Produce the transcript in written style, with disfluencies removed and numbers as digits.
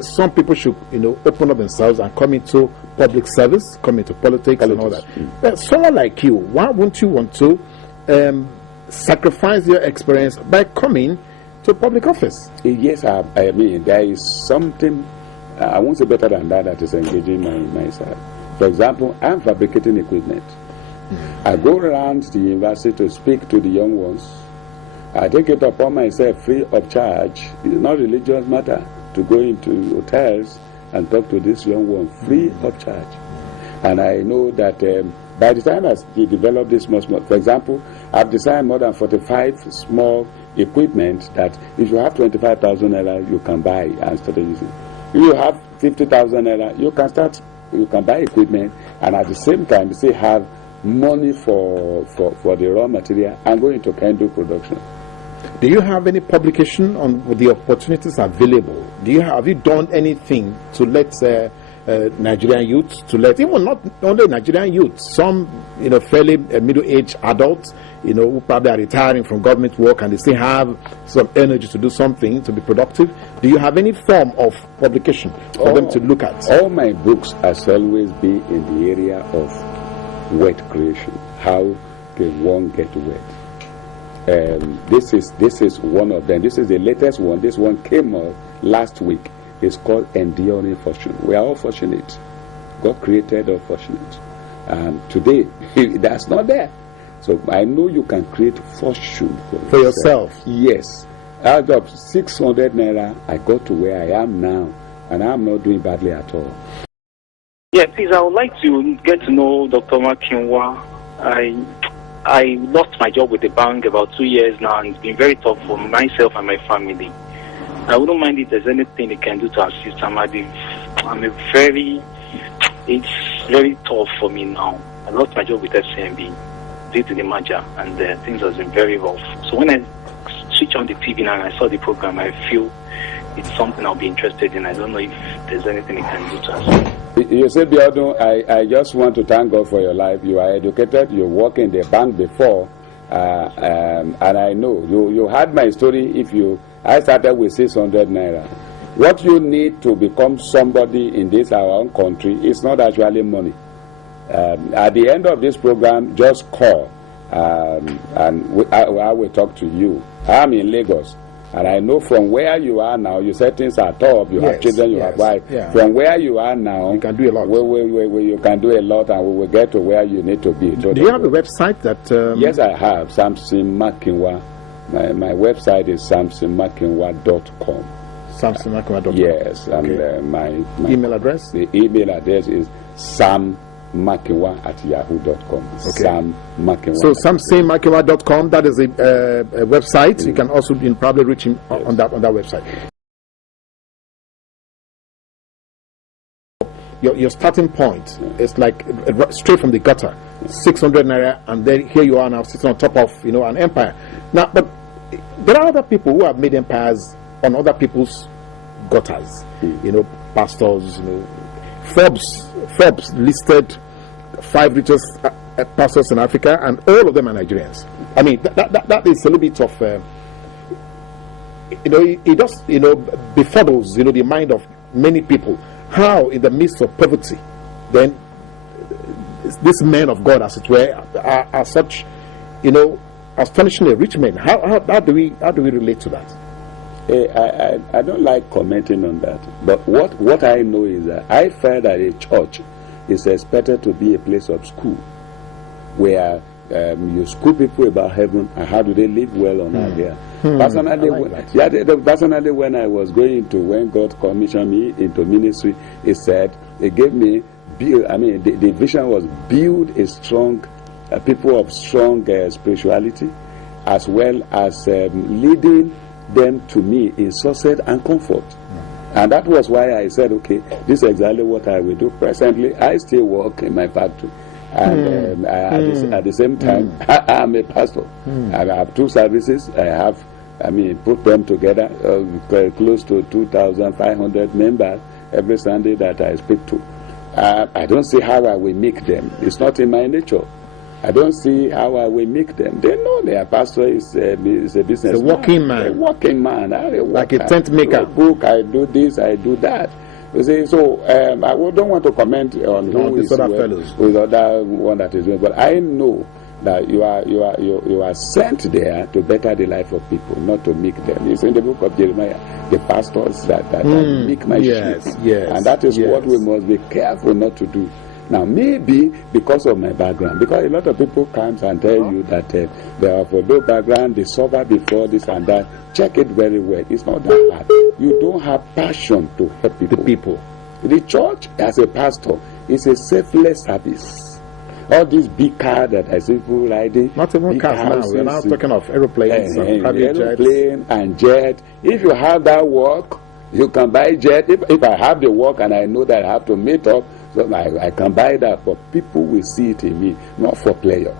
some people should, open up themselves and come into public service, come into politics and all that. But someone like you, why wouldn't you want to sacrifice your experience by coming to public office? Yes, I mean, there is something, I won't say better than that is engaging my side. For example, I'm fabricating equipment. I go around the university to speak to the young ones. I take it upon myself free of charge. It's not religious matter to go into hotels and talk to this young one free of charge. And I know that by the time I develop this small, for example, I've designed more than 45 small equipment that if you have 25,000 naira, you can buy and start using. If you have 50,000 naira, you can buy equipment, and at the same time, you still have money for the raw material and go into candle production. Do you have any publication on the opportunities available? Have you done anything to let Nigerian youth, even not only Nigerian youth, some fairly middle-aged adults, who probably are retiring from government work and they still have some energy to do something, to be productive? Do you have any form of publication for them to look at? All my books has always been in the area of wealth creation. How can one get wealth? This is one of them. This is the latest one. This one came out last week. It's called Enduring Fortune. We are all fortunate. God created all fortunate. Today, that's not there. So I know you can create fortune for yourself. Yes. Out of 600 naira, I got to where I am now, and I'm not doing badly at all. Yeah, please, I would like to get to know Dr. Makinwa. I lost my job with the bank about 2 years now, and it's been very tough for myself and my family. I wouldn't mind if there's anything they can do to assist. It's very tough for me now. I lost my job with FCMB due to the merger, and things have been very rough. So when I switch on the TV now and I saw the program, I feel it's something I'll be interested in. I don't know if there's anything they can do to assist. You say, Biodun, I just want to thank God for your life. You are educated, you work in the bank before, and I know, you had my story. I started with 600 naira. What you need to become somebody in this our own country is not actually money. At the end of this program, just call, and I will talk to you. I'm in Lagos. And I know from where you are now, you said things are tough, you have children, you have wife. Yeah. From where you are now, you can do a lot. You can do a lot, and we will get to where you need to be. Do you have a website that... Yes, I have, Samson Makinwa. My website is samsonmakinwa.com. samsonmakinwa.com. Yes, and okay. My email address? The email address is sammakinwa@yahoo.com. Okay. Sam Makinwa. So samsonmakinwa.com, that is a website. You can also probably reach him on that website. Your starting point is like straight from the gutter, 600 naira, and then here you are now sitting on top of an empire. Now, but there are other people who have made empires on other people's gutters. Pastors. Forbes listed 5 richest pastors in Africa, and all of them are Nigerians. I mean, that is a little bit of, it just, befuddles, the mind of many people. How, in the midst of poverty, then these men of God, as it were, are such, astonishingly rich men. How do we relate to that? I don't like commenting on that, but what I know is that I felt that a church is expected to be a place of school, where you school people about heaven and how do they live well on earth here. Personally, personally, when I was when God commissioned me into ministry, He gave me, the vision was build a strong, people of strong spirituality, as well as leading them to me in success and comfort. And that was why I said, okay, this is exactly what I will do. Presently, I still work in my factory. And at the same time, I'm a pastor. I have 2 services. Put them together, close to 2,500 members every Sunday that I speak to. I don't see how I will make them. It's not in my nature. I don't see how I will make them. They know their pastor is a business. It's a working man. A working man. Like a tent maker. I book, I do this, I do that. You see, so I don't want to comment on who is other fellows. with other one that is doing, but I know that you are sent there to better the life of people, not to make them. It's in the book of Jeremiah, the pastors that make my sheep. Yes, and that is what we must be careful not to do. Now, maybe because of my background, because a lot of people come and tell you that they have a low background, they suffer before this and that. Check it very well. It's not that hard. You don't have passion to help people. The church, as a pastor, is a selfless service. All these big cars that I see people riding. Not even cars now. We're now talking of aeroplanes and private jets. Aeroplane and jet. If you have that work, you can buy jet. If I have the work and I know that I have to meet up, so I can buy that, but people will see it in me, not for pleasure.